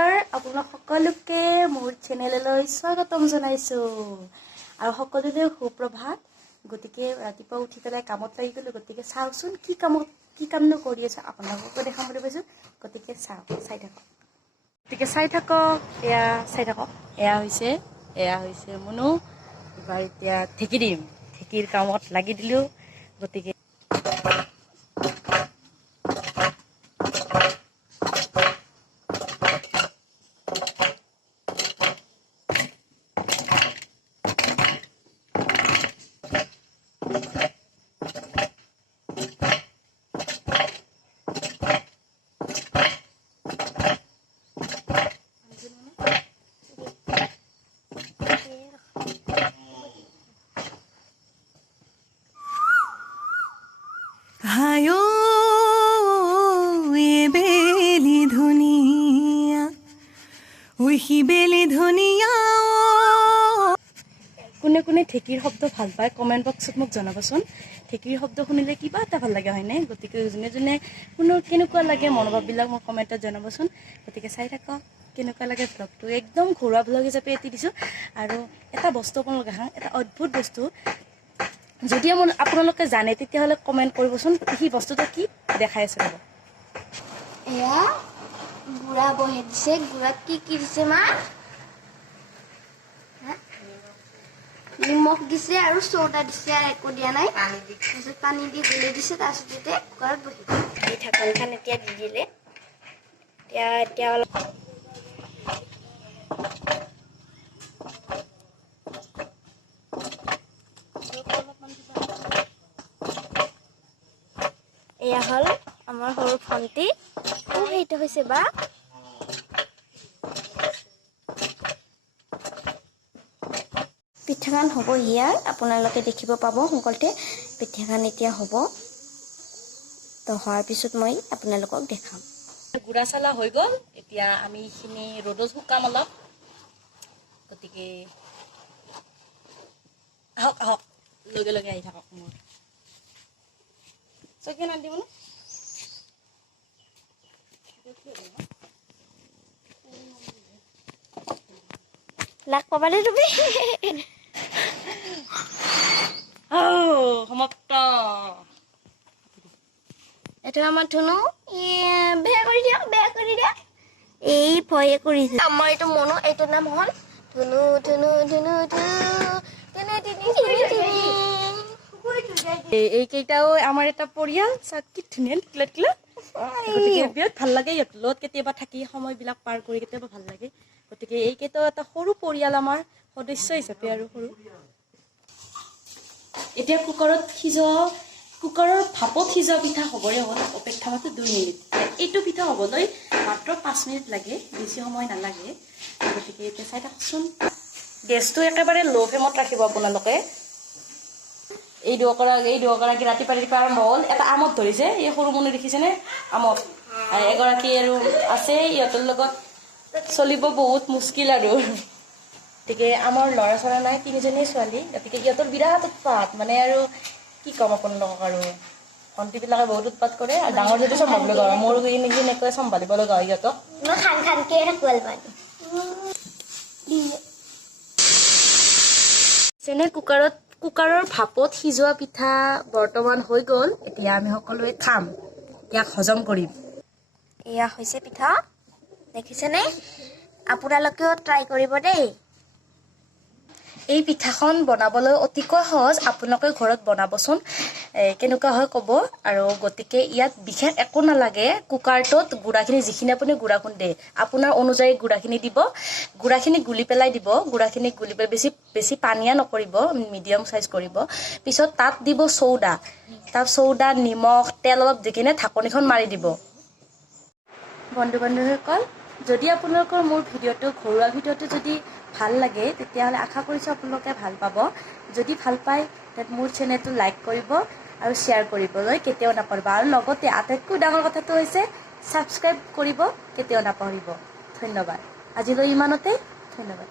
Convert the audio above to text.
নমস্কাৰ আপোনাক সকলোকে মোৰ চেনেললৈ স্বাগতম জনাইছো আৰু সকলোৰে সুপ্ৰভাত গতিকে ৰাতিপুৱা উঠি পেলাই কামত লাগি গলো গতিকে চাওচোন কি কামনো কৰি আছে আপোনালোকক দেখাম বুলি কৈছো গতিকে চাই থাকক এয়া হৈছে মনু এবাৰ এতিয়া ঢেকি দিম ঢেকিৰ কামত লাগি দিলো গতিকে হায়ো এ বেলি ধুনীয়া ওহি বেলি ধুনীয়া কোনে কোনে ঢেকিৰ শব্দ ভাল পায় কমেণ্ট বক্সত মোক জনাবচোন ঢেকিৰ শব্দ শুনিলে কিবা এটা ভাল লাগে হয়নে গতিকে যোনে যোনে কেনেকুৱা লাগে মনোভাৱবিলাক মোক কমেণ্টত জনাবচোন গতিকে চাই থাকক কেনেকুৱা লাগে ব্লগটো একদম ঘৰুৱা ব্লগ হিচাপে এটি দিছোঁ আৰু এটা বস্তু আপোনালোকে এটা অদ্ভুত বস্তু যদি আপোনালোকে জানে তেতিয়াহ'লে কমেণ্ট কৰিবচোন সেই বস্তুটো কি দেখাই আছে ৰ'ব এয়া গুড়া বহে দিছে গুড়া কি দিছে মা নিমখ দিছে আৰু চৌদা দিছে আৰু একো দিয়া নাই তাৰপিছত পানী দি গুলি দিছে তাৰপিছত এতিয়া কুকাৰত বহি এই ঢাকনখন এতিয়া দি দিলে এতিয়া অলপ এয়া হ'ল আমাৰ সৰু ভণ্টি সেইটো হৈছে বা পিঠাখন হ'ব ইয়াৰ আপোনালোকে দেখিব পাব সোনকালতে পিঠাখন এতিয়া হ'ব তো হোৱাৰ পিছত মই আপোনালোকক দেখাম গুড়া চালা হৈ গ'ল এতিয়া আমি এইখিনি ৰ'দত শুকাম অলপ গতিকে আহক লগে লগে আহি থাকক মোৰ চকী নাদিব ন লাগ পাবানে তুমি সমাপ্ত এটা আমাৰ ধুনু বেয়া কৰি দিয়ক এই ভয়ে কৰিছে আমাৰ এইটো মনো এইটো নাম হ'ল ধুনু ধুনু ধুনু এইকেইটাও আমাৰ এটা পৰিয়াল কি ধুনীয়া গতিকে বিৰাট ভাল লাগে ইহঁতৰ লগত কেতিয়াবা থাকি সময়বিলাক পাৰ কৰি কেতিয়াবা ভাল লাগে গতিকে এইকেইটাও এটা সৰু পৰিয়াল আমাৰ সদস্য হিচাপে আৰু সৰু এতিয়া কুকাৰৰ ভাপত সিজোৱা পিঠা হ'বৰে হ'ল অপেক্ষা মাত্ৰ 2 মিনিট এইটো পিঠা হ'বলৈ মাত্ৰ 5 মিনিট লাগে বেছি সময় নালাগে গতিকে এতিয়া চাই থাকচোন গেছটো একেবাৰে ল' ফ্লেমত ৰাখিব আপোনালোকে এই দুগৰাকী ৰাতিপুৱা আৰম্ভ হ'ল এটা আমত ধৰিছে এই সৰু মনে দেখিছেনে আমত এগৰাকী আৰু আছে ইহঁতৰ লগত চলিব বহুত মুস্কিল আৰু গতিকে আমাৰ ল'ৰা ছোৱালী নাই 3জনী ছোৱালী গতিকে ইহঁতৰ বিৰাট উৎপাত মানে আৰু কি ক'ম আপোনালোকক আৰু ভণ্টিবিলাকে বহুত উৎপাত কৰে আৰু ডাঙৰ যদি চম্ভালিব লগা হয় মোৰ এনেকৈ চম্ভালিব লগা হয় সিহঁতক যেনে কুকাৰৰ ভাপত সিজোৱা পিঠা বৰ্তমান হৈ গ'ল এতিয়া আমি সকলোৱে খাম ইয়াক হজম কৰিম এয়া হৈছে পিঠা দেখিছেনে আপোনালোকেও ট্ৰাই কৰিব দেই এই পিঠাখন বনাবলৈ অতিকৈ সহজ আপোনালোকে ঘৰত বনাবচোন কেনেকুৱা হয় ক'ব আৰু গতিকে ইয়াত বিশেষ একো নালাগে কুকাৰটোত গুড়াখিনি যিখিনি আপুনি গুড়া খুন্দে আপোনাৰ অনুযায়ী গুড়াখিনি দিব গুড়াখিনি গুলি পেলাই দিব গুড়াখিনি গুলি পেলাই বেছি পানীয়া নকৰিব মিডিয়াম চাইজ কৰিব পিছত তাত দিব চৌদা নিমখ তেল অলপ দি কিনে ঢাকনিখন মাৰি দিব বন্ধু বান্ধৱীসকল যদি আপোনালোকৰ মোৰ ভিডিঅ'টো ঘৰুৱা ভিডিঅ'টো যদি ভাল লাগে তেতিয়াহ'লে আশা কৰিছোঁ আপোনালোকে ভাল পাব যদি ভাল পায় তেন্তে মোৰ চেনেলটো লাইক কৰিব আৰু শ্বেয়াৰ কৰিবলৈ কেতিয়াও নাপাহৰিব আৰু লগতে আটাইতকৈ ডাঙৰ কথাটো হৈছে ছাবস্ক্ৰাইব কৰিব কেতিয়াও নাপাহৰিব ধন্যবাদ আজিলৈ ইমানতে ধন্যবাদ